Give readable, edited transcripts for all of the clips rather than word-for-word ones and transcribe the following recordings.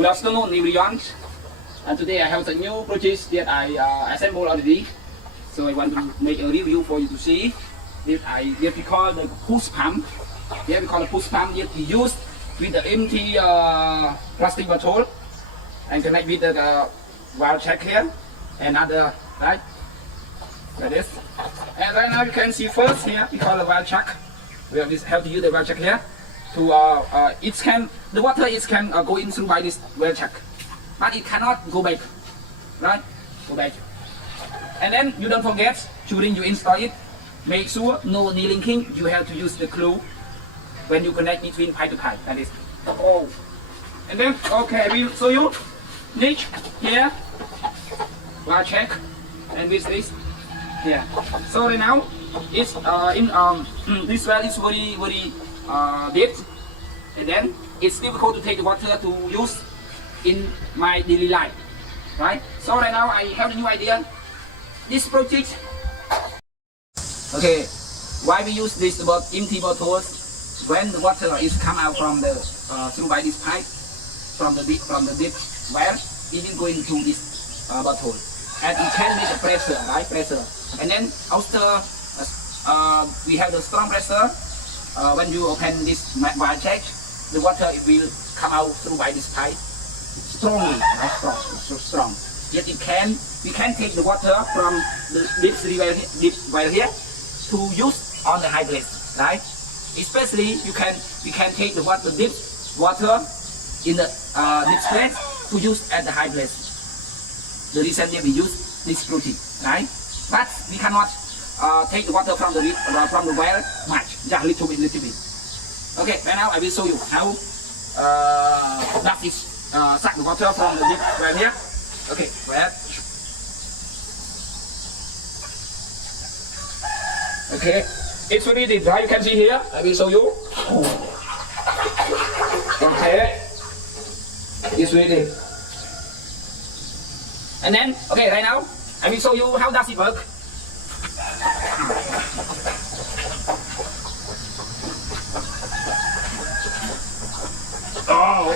Good afternoon, everyone. And today I have a new project that I assembled already. So I want to make a review for you to see. That we call the push pump. Here we call the push pump that we use with the empty plastic bottle and connect with the valve check here and other, right? Like this. And right now you can see first here we call the valve check. We have to use the valve check here to the water can go in through by this valve check, but it cannot go back, right? Go back. And then you don't forget during you install it, make sure no de-linking. You have to use the glue when you connect between pipe to pipe. That is. Oh. And then okay, we show you niche here, valve check, and with this here. So right now it's this well is very deep, and then it's difficult to take the water to use in my daily life, right? So right now I have a new idea. This project, okay, why we use this empty bottles when the water is come out from the through by this pipe from the deep well, it will go into this bottle, and it can make a pressure, right? Pressure, and then after we have the strong pressure. When you open this valve check, the water it will come out through by this pipe strongly, right? Strong. Yet we can take the water from the deep well here to use on the high place, right? Especially we can take the deep water in the deep place to use at the high place. The reason that we use this protein, right? But we cannot take the water from the well much, just a little bit. Okay, right now I will show you how that is suck the water from the deep well here. Okay, well. Okay, it's really deep, right? You can see here. I will show you. Okay, it's really deep. And then, okay, right now I will show you how does it work. Oh.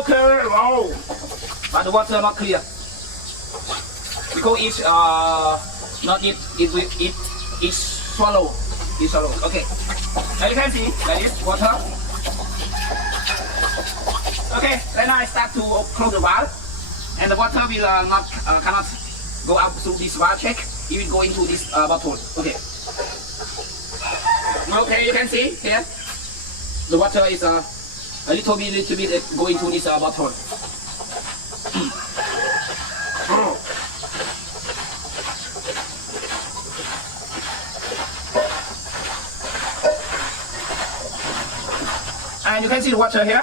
Okay. Wow. But the water not clear because it's not it's swallow. It's swallow. Okay. Now you can see like this water. Okay. Then I start to close the valve, and the water will cannot go out through this valve check. It will go into this bottle. Okay. Okay, you can see here. The water is a little bit going to this bottle. And you can see the water here,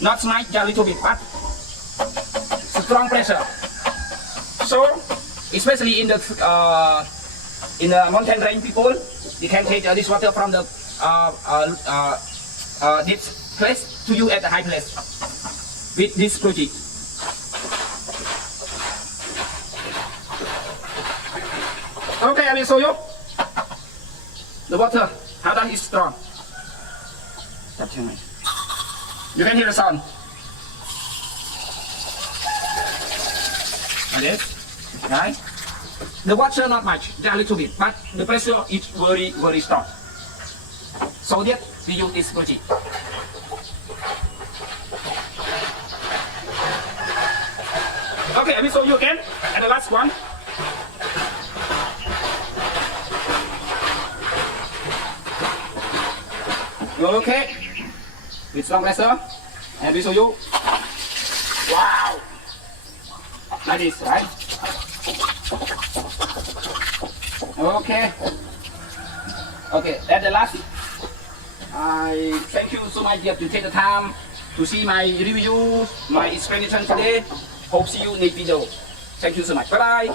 not much, just a little bit, but strong pressure. So, especially in the mountain range people, they can take this water from the deep place to you at the high place with this project. Okay, I will show you the water, how that is strong. You can hear the sound. Like this, right? The water not much, just a little bit, but the pressure is very strong. So that we use this project. Okay, I will show you again, and the last one. Okay, with strong pressure, and we show you. Wow, like this, right? Okay. Okay, that's the last. I thank you so much to take the time to see my review, my explanation today. Hope see you in the video. Thank you so much. Bye bye.